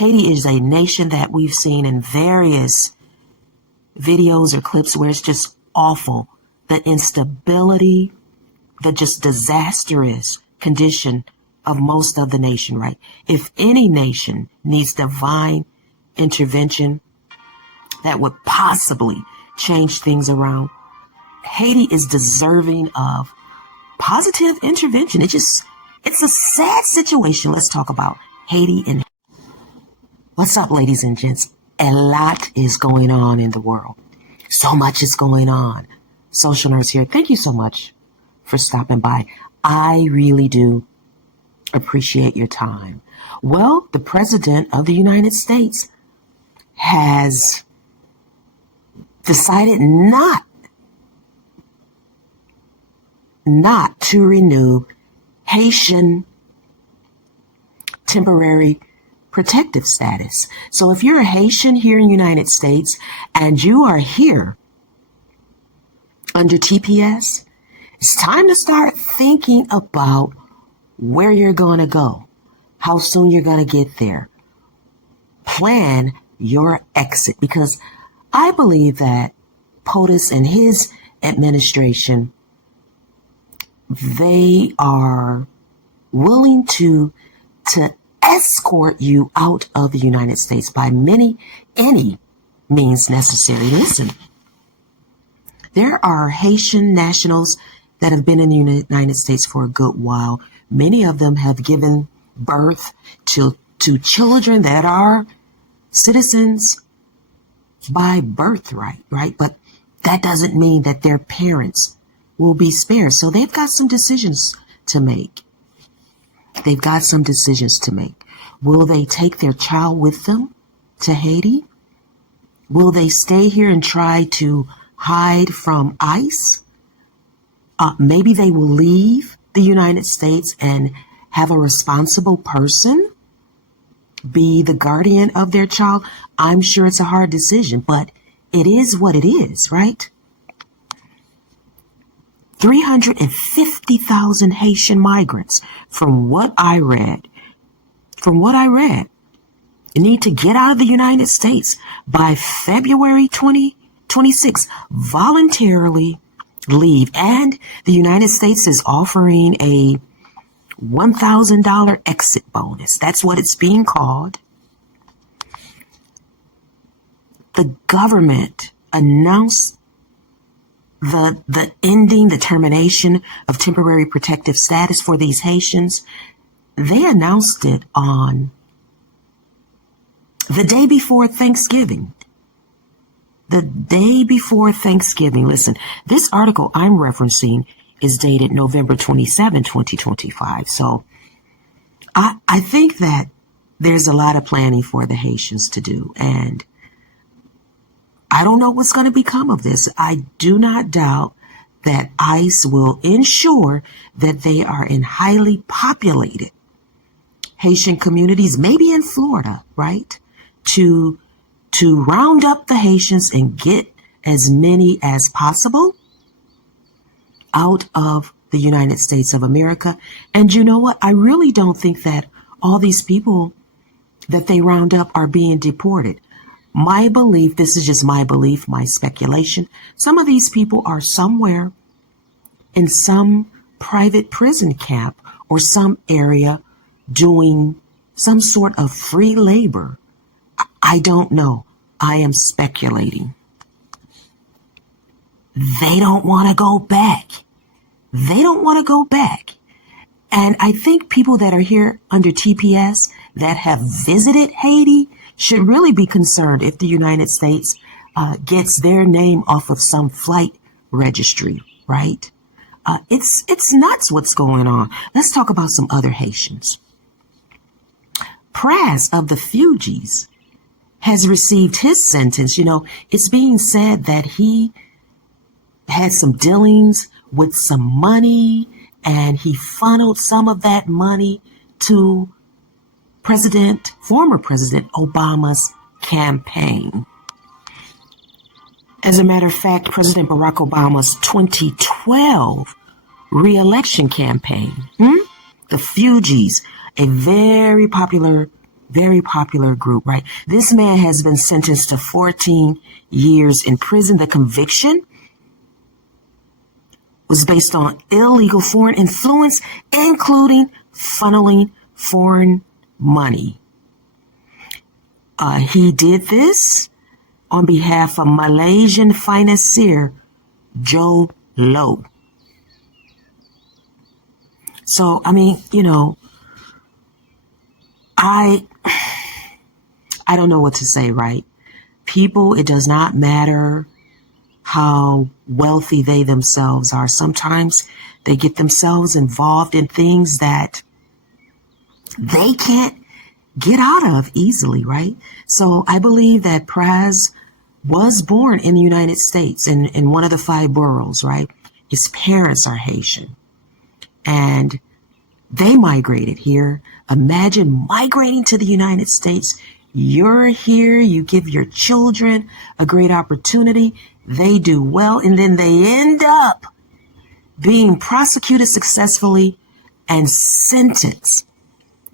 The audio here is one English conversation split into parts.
Haiti is a nation that we've seen in various videos or clips where it's just awful. The instability, the just disastrous condition of most of the nation, right? If any nation needs divine intervention that would possibly change things around, Haiti is deserving of positive intervention. It's a sad situation. Let's talk about Haiti. And what's up, ladies and gents? A lot is going on in the world. So much is going on. Social Nurse here. Thank you so much for stopping by. I really do appreciate your time. Well, the President of the United States has decided not to renew Haitian temporary protective status. So if you're a Haitian here in the United States and you are here under TPS, it's time to start thinking about where you're going to go, how soon you're going to get there. Plan your exit, because I believe that POTUS and his administration, they are willing to escort you out of the United States by any means necessary. Listen, there are Haitian nationals that have been in the United States for a good while. Many of them have given birth to children that are citizens by birthright, right? But that doesn't mean that their parents will be spared. So they've got some decisions to make. Will they take their child with them to Haiti? Will they stay here and try to hide from ICE? Maybe they will leave the United States and have a responsible person be the guardian of their child. I'm sure it's a hard decision, but it is what it is, right? 350,000 Haitian migrants, from what I read, need to get out of the United States by February 2026, voluntarily leave. And the United States is offering a $1,000 exit bonus. That's what it's being called. The government announced the ending, the termination of temporary protective status for these Haitians. They announced it on the day before Thanksgiving. The day before Thanksgiving. Listen, this article I'm referencing is dated November 27, 2025. So I think that there's a lot of planning for the Haitians to do. And I don't know what's going to become of this. I do not doubt that ICE will ensure that they are in highly populated Haitian communities, maybe in Florida, right? To round up the Haitians and get as many as possible out of the United States of America. And you know what? I really don't think that all these people that they round up are being deported. My belief, this is just my belief, my speculation, some of these people are somewhere in some private prison camp or some area doing some sort of free labor. I don't know. I am speculating. They don't want to go back. And I think people that are here under TPS that have visited Haiti should really be concerned if the United States gets their name off of some flight registry, right? It's nuts what's going on. Let's talk about some other Haitians. Pras of the Fugees has received his sentence. You know, it's being said that he had some dealings with some money and he funneled some of that money to former President Obama's campaign. As a matter of fact, President Barack Obama's 2012 re-election campaign, the Fugees, a very popular Very popular group, right? This man has been sentenced to 14 years in prison. The conviction was based on illegal foreign influence, including funneling foreign money. He did this on behalf of Malaysian financier Joe Low. So, I mean, I don't know what to say, right? People, it does not matter how wealthy they themselves are. Sometimes they get themselves involved in things that they can't get out of easily, right? So I believe that Pras was born in the United States in one of the 5 boroughs, right? His parents are Haitian and they migrated here. Imagine migrating to the United States. You're here, you give your children a great opportunity. They do well, and then they end up being prosecuted successfully and sentenced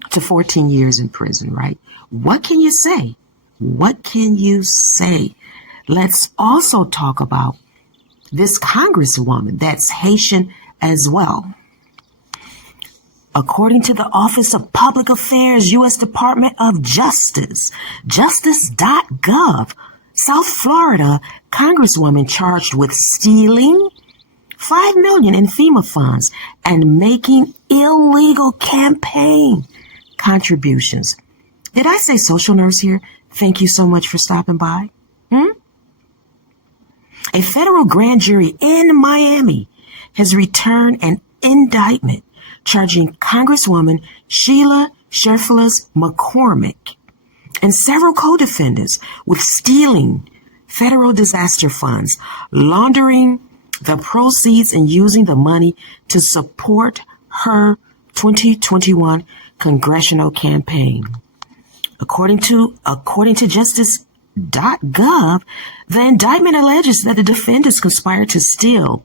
to 14 years in prison, right? What can you say? What can you say? Let's also talk about this congresswoman that's Haitian as well. According to the Office of Public Affairs, U.S. Department of Justice, justice.gov, South Florida congresswoman charged with stealing $5 million in FEMA funds and making illegal campaign contributions. Did I say social nurse here? Thank you so much for stopping by. A federal grand jury in Miami has returned an indictment charging Congresswoman Sheila Sherfilas McCormick and several co-defendants with stealing federal disaster funds, laundering the proceeds, and using the money to support her 2021 congressional campaign. According to justice.gov, the indictment alleges that the defendants conspired to steal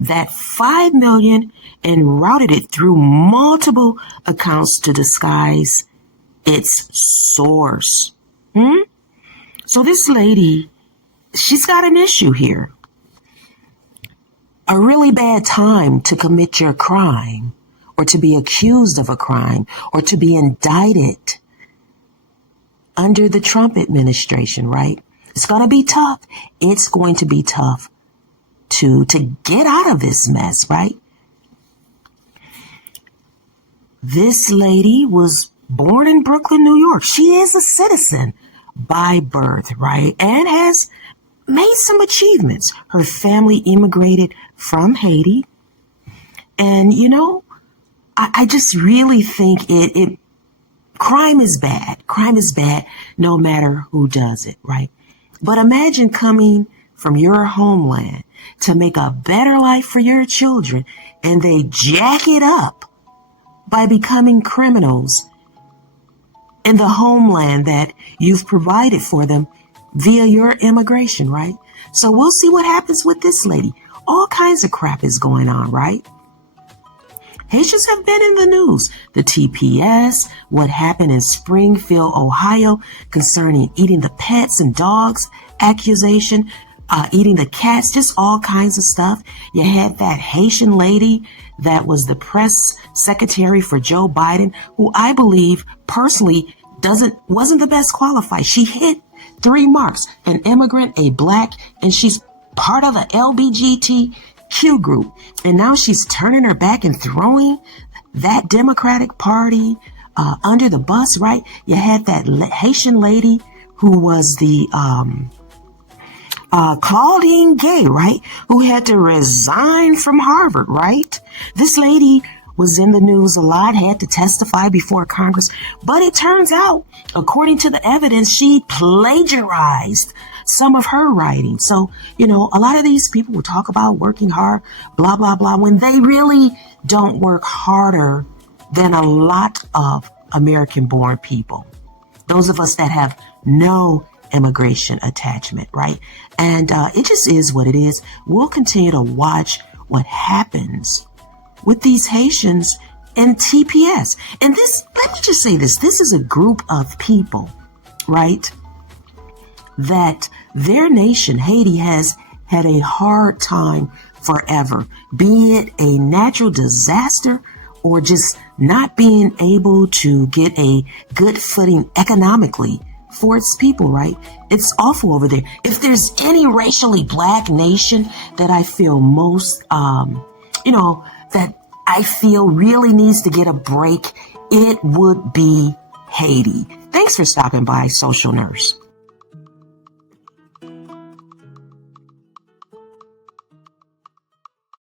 that $5 million and routed it through multiple accounts to disguise its source. So this lady, she's got an issue here. A really bad time to commit your crime, or to be accused of a crime, or to be indicted under the Trump administration, right? It's going to be tough. It's going to be tough to get out of this mess, right? This lady was born in Brooklyn, New York. She is a citizen by birth, right? And has made some achievements. Her family immigrated from Haiti. And, I just really think crime is bad. Crime is bad no matter who does it, right? But imagine coming from your homeland to make a better life for your children, and they jack it up by becoming criminals in the homeland that you've provided for them via your immigration, right? So we'll see what happens with this lady. All kinds of crap is going on, right? Haitians have been in the news. The TPS, what happened in Springfield, Ohio, concerning eating the pets and dogs, accusation, eating the cats, just all kinds of stuff. You had that Haitian lady that was the press secretary for Joe Biden, who I believe personally wasn't the best qualified. She hit 3 marks: an immigrant, a black, and she's part of the LGBTQ group. And now she's turning her back and throwing that Democratic Party under the bus, right? You had that Haitian lady who was the Claudine Gay, right? Who had to resign from Harvard, right? This lady was in the news a lot, had to testify before Congress. But it turns out, according to the evidence, she plagiarized some of her writing. So, a lot of these people will talk about working hard, blah, blah, blah, when they really don't work harder than a lot of American-born people. Those of us that have no immigration attachment, right? And it just is what it is. We'll continue to watch what happens with these Haitians and TPS. And this, let me just say this is a group of people, right, that their nation, Haiti, has had a hard time forever, be it a natural disaster or just not being able to get a good footing economically for its people, right? It's awful over there. If there's any racially black nation that I feel most, that I feel really needs to get a break, it would be Haiti. Thanks for stopping by, Social Nurse.